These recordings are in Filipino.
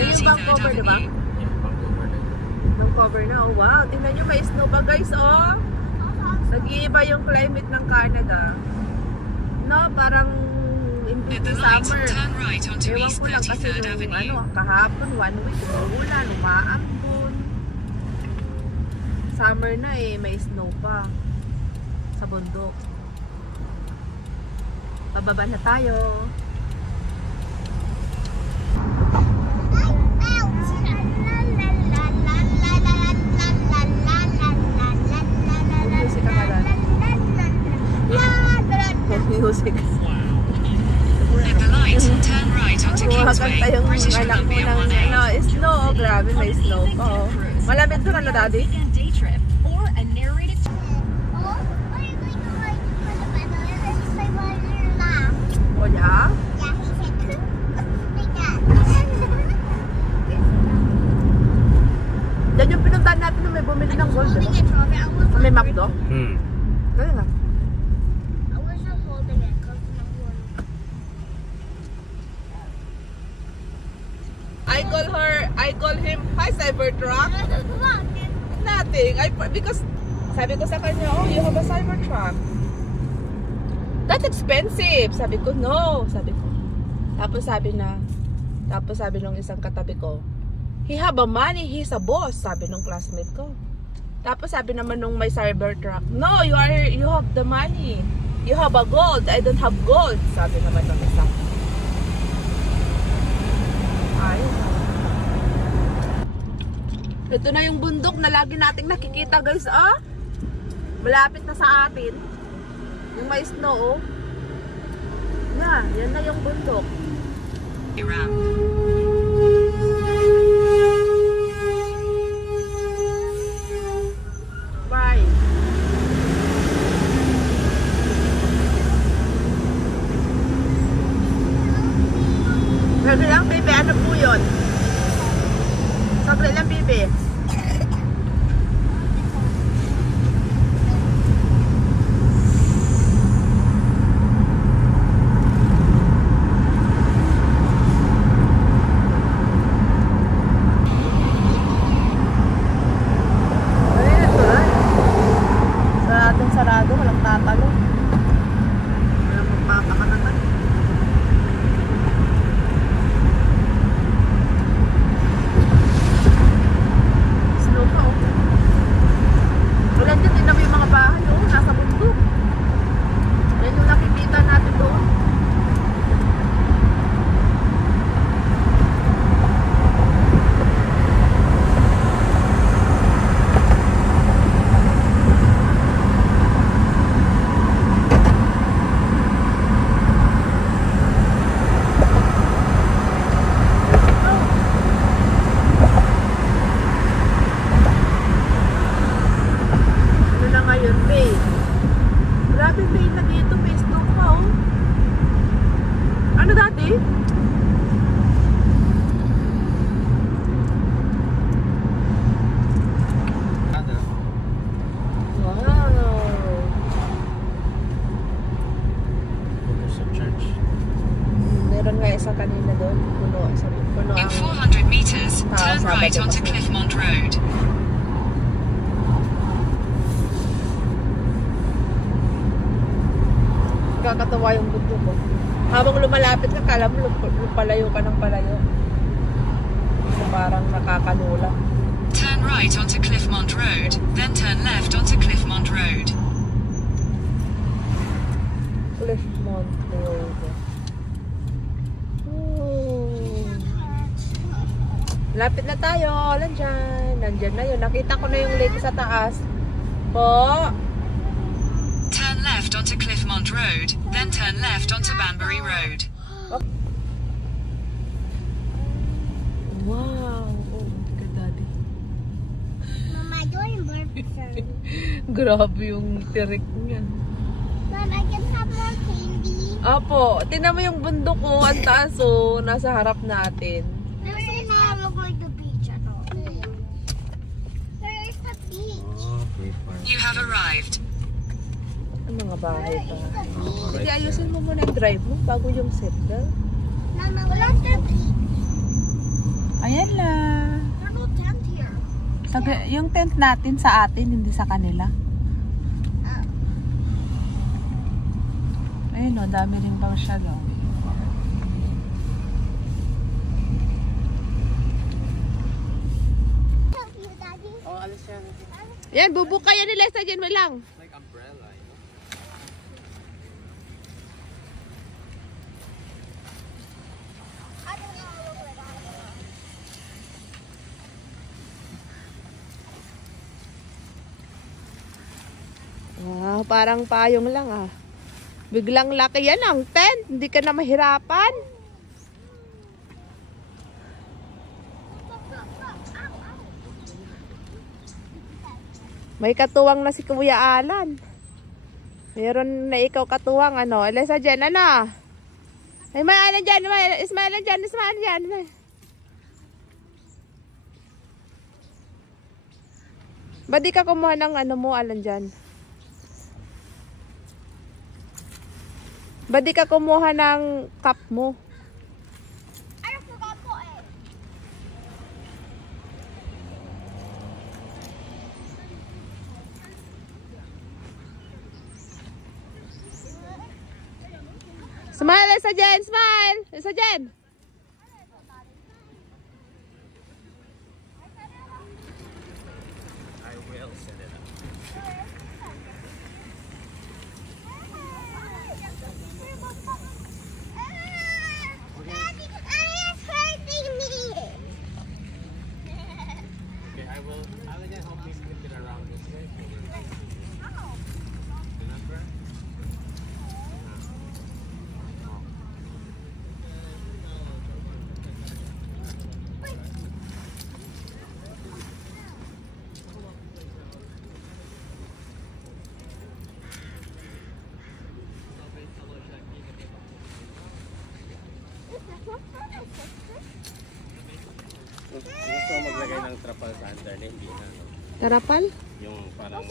Yung Vancouver, diba? Vancouver na. Oh, wow. Tingnan nyo, may snow pa guys, oh. Nag-iiba yung climate ng Canada. No, parang hindi summer. Ewan ko lang kasi nung kahapon, 1 week, umuulan, umaambon. Summer na eh, may snow pa sa bundok. Pababa na tayo. Music. At the light, turn right onto Kingsway. British Columbia 1A. Snow, grabe, may snow pa. Oh. Malamig doon na, Daddy? Oh, yeah? Yan yung pinuntahan natin na may bumili ng gold, diba? May McDo? Kaya nga. I call him, hi Cybertruck. Nothing. Because sabi ko sa kanya, oh, you have a Cybertruck. That's expensive. Sabi ko, no. Sabi ko. Tapos sabi nung isang katabi ko, he have a money, he's a boss. Sabi nung classmate ko. Tapos sabi naman nung may Cybertruck, no, you have the money. You have a gold. I don't have gold. Sabi naman nung isa. Ayun. Ito na yung bundok na lagi nating nakikita guys, ah. Malapit na sa atin. Yung may snow, oh. Yan na yung bundok. Bye. Saglit lang, baby. Ano po yun? Saglit lang, baby. Sarado, walang tatalo. Walang magpapakatagal. Snow pa, oh. Wala dyan, din naman yung mga bahay, oh. Nasa bundok. Yan yung nakikita natin doon. Grabe, may na dito, may snow pa, oh. Ano dati? Wow. Sa church. Meron nga isa kanina doon. Puno In 400 meters, turn right onto Cliffmont Road. Kakatawa yung bundok ko. Habang lumalapit ka, kala mo palayo ka ng palayo. So parang nakakanula. Turn right onto Cliffmont Road, then turn left onto Cliffmont Road. Cliffmont Road. Lapit na tayo. Nandyan na yun. Nakita ko na yung lake sa taas. Po. Turn left onto Cliffmont Road, then turn left onto Banbury Road. Okay. Wow! Oh, good daddy. Mama, you're bird. Grabe yung tirik niya. Mom, I can have more candy. Apo, tingnan mo yung bundok ko, ang taas oh, nasa harap natin. There is not look like the beach at all. There is the beach. You have arrived. Ang mga bahay pa. Sige, ayusin mo muna yung drive mo bago yung seatbelt. Mama, where's the beach? Ayan. Yung tent natin sa atin, hindi sa kanila. Ayun o, dami rin bang siya daw. Yan, bubuka yan nila sa dyan mo lang. Like umbrella, you know? Wow, parang payong lang ah. Biglang laki yan ang tent. Hindi ka na mahirapan. May katuwang na si Kuya Alan. Meron na ikaw katuwang ano. Elisa dyan, ano? Ay, may Alan dyan. Ismail dyan. Ismail dyan. Ba't di ka kumuha ng ano mo, Alan dyan? Ba't di ka kumuha ng cup mo? I forgot po eh. Smile, isa dyan, smile! Isa dyan! I will set it up. Daddy, it's hurting me. Okay, I will just help me flip it around this way. Remember? Gusto mo maglagay ng trapal sa under na hindi na. No? Tarapal? Yung parang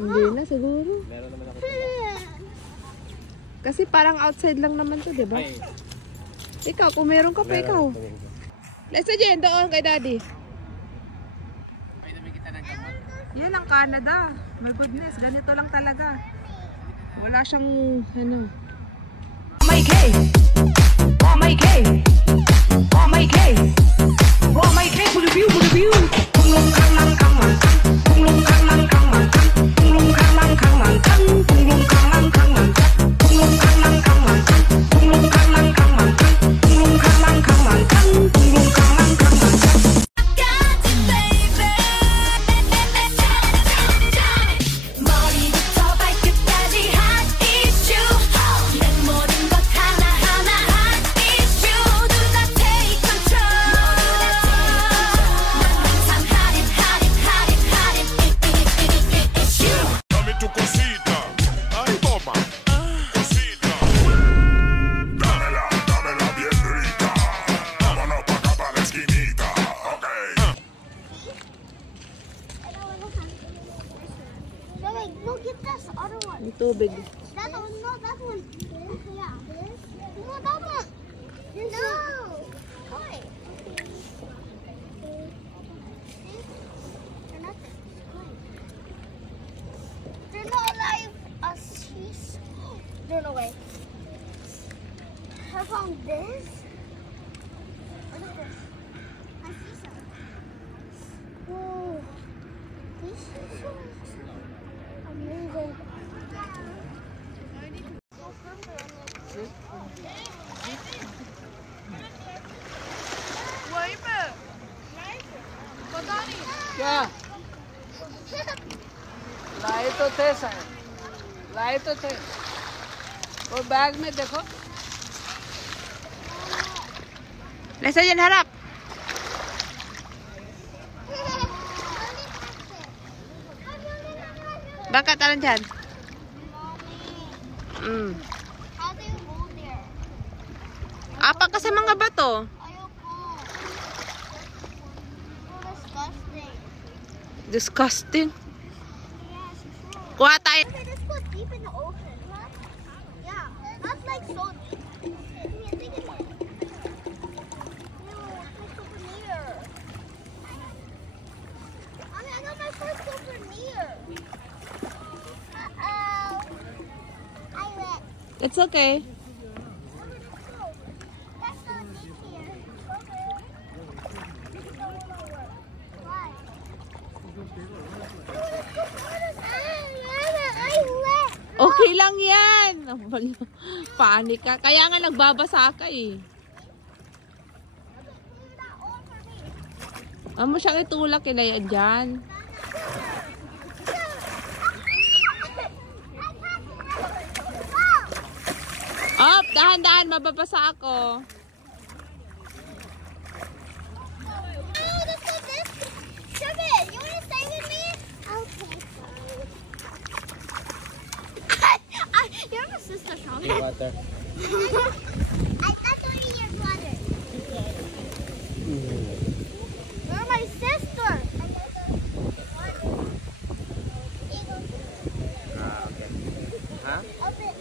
Hindi na siguro. meron naman ako. Kasi parang outside lang naman to, di ba? Ay, Ikaw, kung meron ka pa ikaw. Isa dyan, doon kay daddy. ay namin kita ng gamot. Yan ang Canada. My goodness, ganito lang talaga. Wala siyang, ano. 머리부터 발끝까지 hot issue. 내 모든 것 하나하나 hot issue. 모두 다 take control. 난 항상 hot it, hot it, hot it, hot it, issue. Dame tu cosita, ay toma, cosita. Dámela bien rica. Vámonos pa' acá pa' la esquinita, okay. No, wait, no, get this other one. Yung tubig. That one, no, that one. Yeah, this. No, that one. No. Why? They're not this. They're not alive as she's. They're no way. I found this. What is this? I see some. Whoa. This is so amazing. क्या लाए तो थे शायद लाए तो थे वो बैग में देखो Lesa dyan harap Bangka talan dyan How do you go there? Apa ka sa mga bato? Ayoko. So disgusting. Disgusting Yes, sure. Kuha tayo Okay, let's go deep in the ocean. Huh? Yeah, that's like so deep. Yeah, think of it. Ew, it's like super near. It's okay. That's not me here. Why? I lit. Okay lang yan. Panik ka. Kaya nga nagbabasa ka eh. Ano mo siyang itulak kilay dyan? Op, dahan-dahan, mababasa ako. You want to stay with me? Okay. You're my sister, Sean. Hey, water. That's only your brother. You're my sister. Ah, okay. Ha? Open.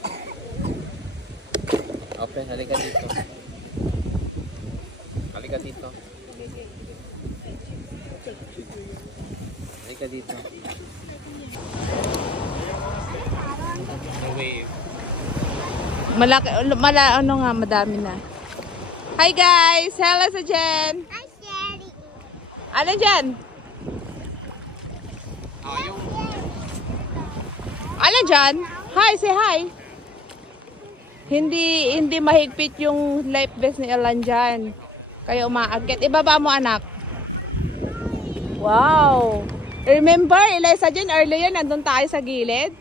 Open, halika dito. Halika dito. Halika dito. No wave. Malaki, ano nga, madami na. Hi guys! Hello sa Jen! Hi, Daddy. Ano dyan? Oh, yung... Ano dyan? Hi, say hi! Hindi mahigpit yung life vest ni Elan dyan. Kaya umaakit. Ibaba mo, anak. Wow! Remember, Eliza dyan, earlier nandun tayo sa gilid.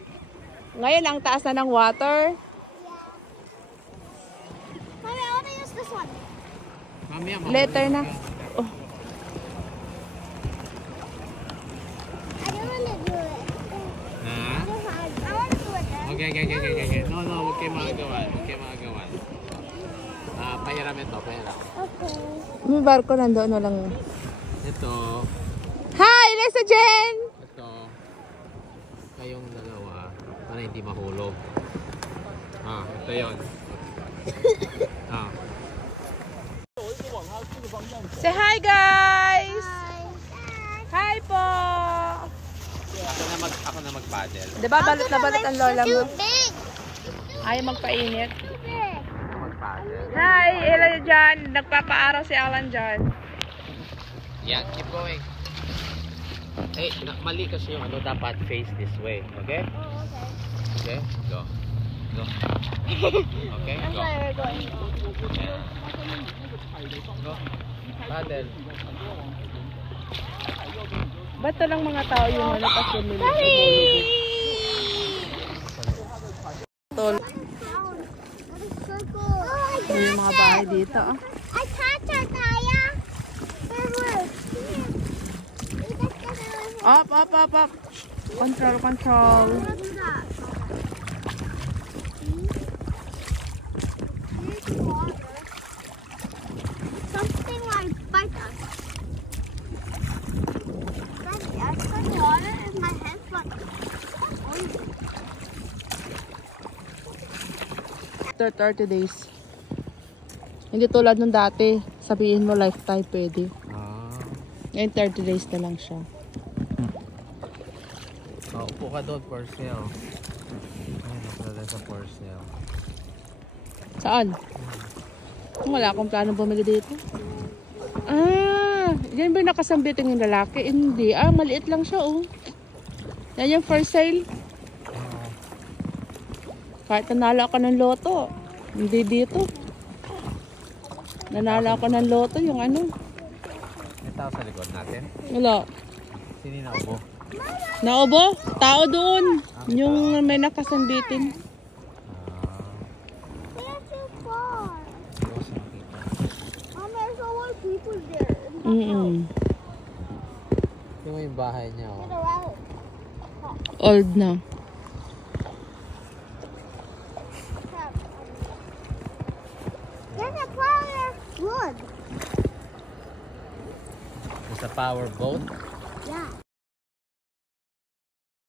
Ngayon, ang taas na ng water. Mommy, I want to use this one. Mamaya, Later na. Oh. I don't want to do it. Ha? I want to do it then. Okay. No, huwag kayo magagawan. Pahiram ito, pahiram. Okay. May barko nandoon lang. Ito. Hi, Eliza Jen! Ito. Kayong dalawa para hindi mahulog. Ah, ito yun. Ah. Say hi, guys! Hi po! Ako na mag-paddle. Diba balot na balot ang lola mo? Too big. Ayaw magpainit. Too big. Mag-paddle. Hi, Elan dyan. Nagpapaaraw si Alan dyan. Yeah, keep going. Hey, mali kasi yung ano, dapat face this way. Okay? Oh, Okay? okay. Go. Okay, That's go. why we're going. Yeah. Go. Paddle. Ba't to lang mga tao yung ano pa sumili? Tol. Oh, Yung mga bahay dito. Oh. I touched her, Kaya. Up. Control. Something like bite us. I put water in my hands, but After 30 days. Hindi tulad nung dati. Sabihin mo lifetime pwede. Ah. Ngayon 30 days na lang siya. Upo ka doon for sale. Ayun, nasa sa for sale. Saan? Wala akong plano bumili dito. Ah, yan ba yung nakasambitin yung lalaki? Hindi. Ah, maliit lang siya oh. Yan yung for sale. Kahit nanalo ako ng loto. Hindi dito. Nanalo ako ng loto yung ano. May tao sa likod natin. Wala. Sino na upo? Naubo? Tao doon. Yung may nakasambitin. they're too far. Hindi ko siya nakita. There's a lot of people there. Tingnan mo yung bahay niya. Get Oh. around. Old na. There's a power wood. There's a power boat. Yeah.